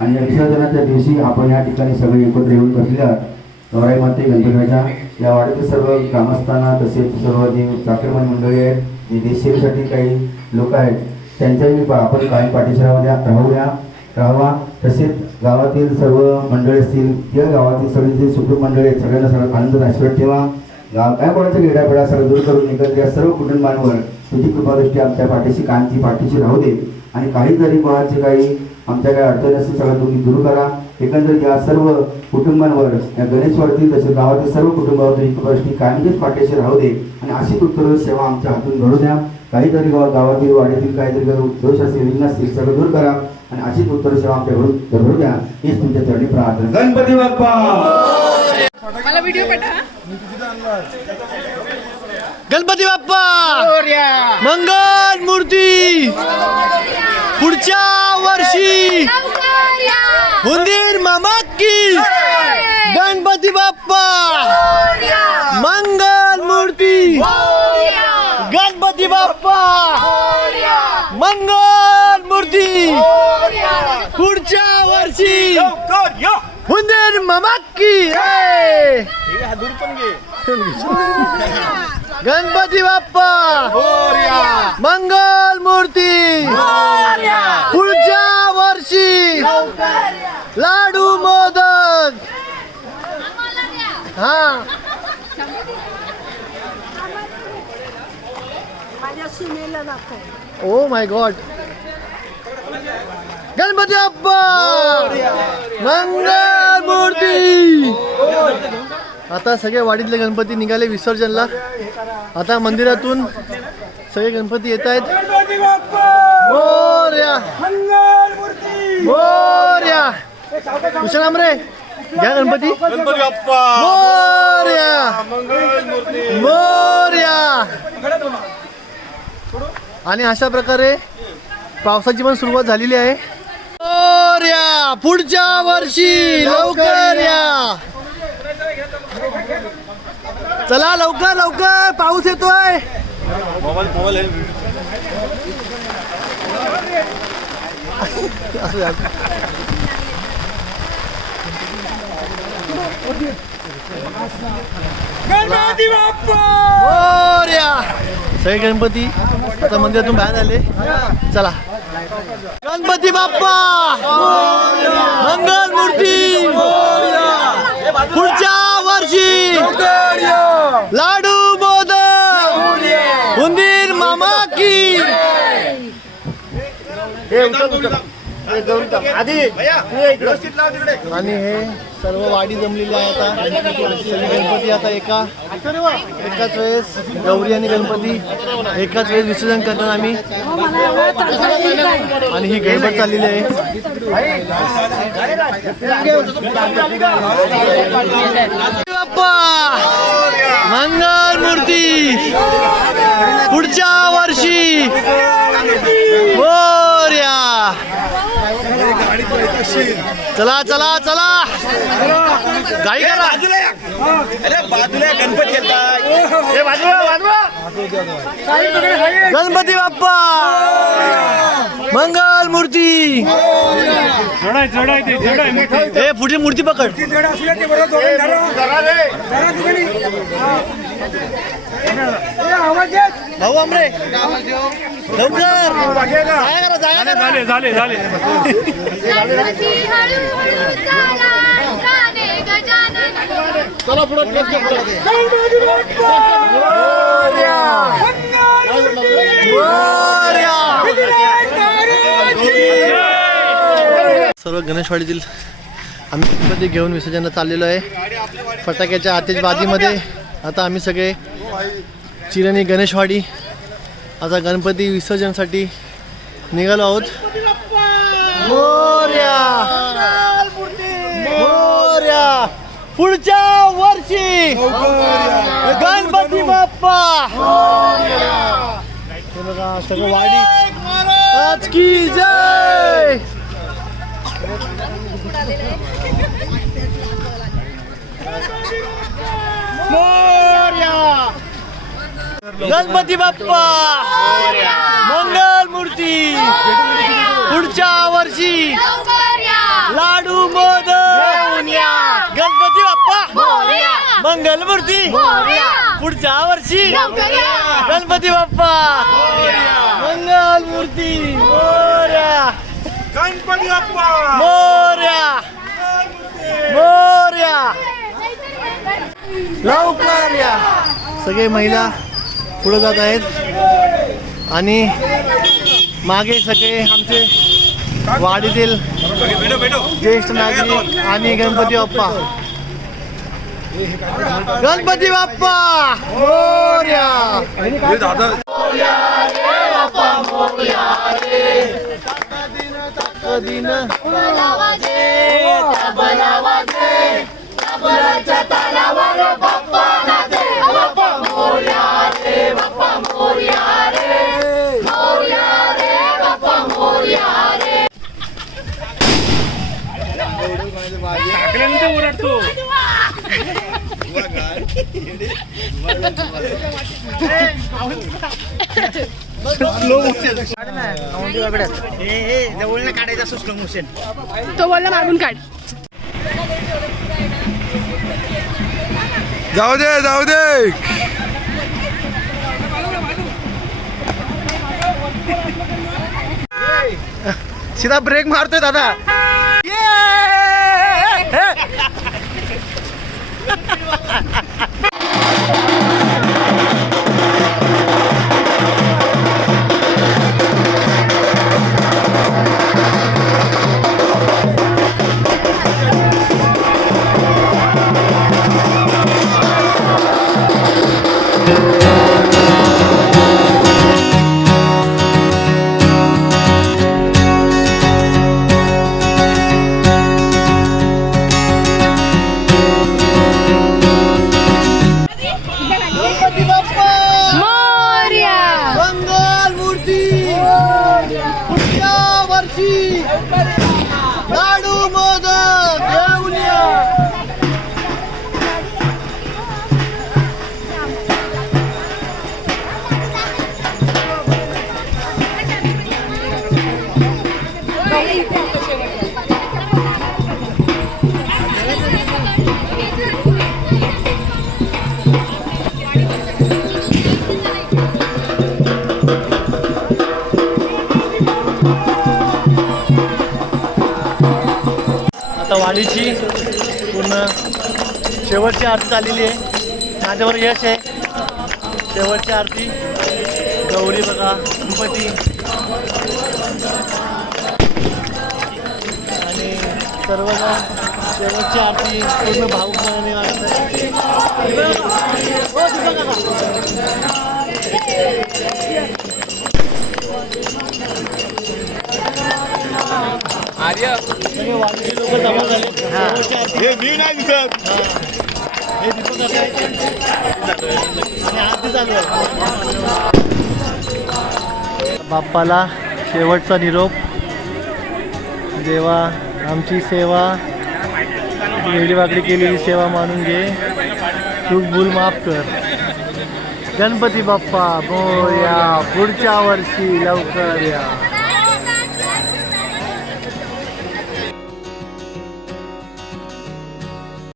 आणि विसर्जनाच्या दिवशी आपण या ठिकाणी सगळे एकत्र येऊन बसल्या गौराई माते गणपतीच्या या वाडीतील सर्व ग्रामस्थांना तसेच सर्व जे चाकरमानी मंडळी आहेत, जे देशसेवेसाठी काही लोक आहेत, त्यांच्याही आपण काही पाठीशी राहावा. तसेच गावातील सर्व मंडळी असतील, या गावातील सगळे जे सुखरूप मंडळी आहेत, सगळ्यांना सगळं आनंद आशीर्वाद ठेवा. गाव काय कोणाचा गेडापेडा सगळं दूर करून निघत या सर्व कुटुंबांवर तुझी कृपादृष्टी आमच्या पाठीशी कायमची पाठीशी राहू दे. आणि काही जरी कोणाचे काही आमच्या काही अडचणी असतील सगळं तुम्ही दूर करा. एकंदरीत या सर्व कुटुंबांवर, या गणेशवरती तसेच गावातील सर्व कुटुंबावर तुझी कृपादृष्टी कायमचीच पाठीशी राहू दे. आणि अशीच उत्तर सेवा आमच्या हातून घडू द्या. काहीतरी गावातील वाड्यातील काहीतरी दोष असतील, विघ्न असतील, सगळं दूर करा. आणि अशीच उत्तर सेवा आमच्याकडून घडू द्या. हीच तुमच्या चरणी प्रार्थना. गणपती बाप्पा मला व्हिडिओ पाठवा. गणपती बाप्पा मंगल मूर्ती पुढच्या वर्षी उंदीर मामा की. गणपती बाप्पा मंगल मूर्ती. गणपती बाप्पा मंगल मूर्ती पुढच्या वर्षी उंदीर मामा की. गणपती बाप्पा मंगल मूर्ती पुढच्या वर्षी लाडू मोदक. हा oh my God. Ganpati Bappa मंगल मूर्ती. आता सगळे वाडीतले गणपती निघाले विसर्जनला. आता मंदिरातून सगळे गणपती येत आहेत. मोरया मोरया. विश्राम रे घ्या गणपती. मोरया मोरया. आणि अशा प्रकारे पावसाची पण सुरुवात झालेली आहे. मोरया पुढच्या वर्षी लवकर या. चला लवकर लवकर, पाऊस येतोय. गणपती बाप्पा मोरया. सगळे गणपती आता मंदिरातून बाहेर आले. चला गणपती बाप्पा मंगल मूर्ती पुढच्या वर्षी लाडू मोदक उंदीर मामा की. आणि हे सर्व वाडी जमलेली आहे. आता गणपती आता एकाच वेळेस गौरी आणि गणपती एकाच वेळेस विसर्जन करतात आम्ही. आणि ही गडबड चाललेली आहे. बाप्पा मंगल मूर्ती पुढच्या वर्षी मोरया. चला चला चला गाडी करा. अरे बाजूला गणपती येतात. गणपती बाप्पा मंगल मूर्ती ए पुढची मूर्ती पकड भाऊ आमरे लवकर गणपती हळूहळू चाला, गाणे गजानन. चला पुढे सर्व गणेशवाडीतील आम्ही गणपती घेऊन विसर्जनाला चाललेलो आहे. फटाक्याच्या आतिषबाजीमध्ये आता आम्ही सगळे चिरणी गणेशवाडी आता गणपती विसर्जनासाठी निघालो आहोत. मोरया मोरया पुढच्या वर्षी गणपती बाप्पा. हे बघा सगळं वाडी आज की जय. गणपती बाप्पा मंगल मूर्ती पुढच्या वर्षी लाडू मोदक. गणपती बाप्पा मंगल मूर्ती पुढच्या वर्षी गणपती बाप्पा मंगल मूर्ती. मोरया गणपती बाप्पा मोरया मोरया लवकर या. सगळे महिला पुढे जात आहेत आणि मागे सगळे आमचे वाडीतील ज्येष्ठ नागरिक आणि गणपती बाप्पा. गणपती बाप्पा मोरया. काढायचा स्लो मोशन. तो बोलला मागून काढ. जाऊ दे जाऊ दे. सीधा ब्रेक मारतोय दादा. मंगल मूर्ती पुढच्या वर्षी लाडू मोदक घेऊन या. आता वाडीची पूर्ण शेवटची आरती झालेली आहे. माझ्यावर यश आहे. शेवटची आरती गौरी बघा गणपती आणि सर्वजण शेवटची आरती पूर्ण भाऊकपणाने सगळे वाडीचे लोक जमा झाले. शेवटची आरती हे मी नाही दिसत. हे दीपक आता आणि आरती चालू आहे. बाप्पाला शेवटचा निरोप. देवा आमची सेवा वेडीवाकडी केलेली सेवा मानून घे. चूक भूल माफ कर. गणपती बाप्पा मोरया पुढच्या वर्षी लवकर या.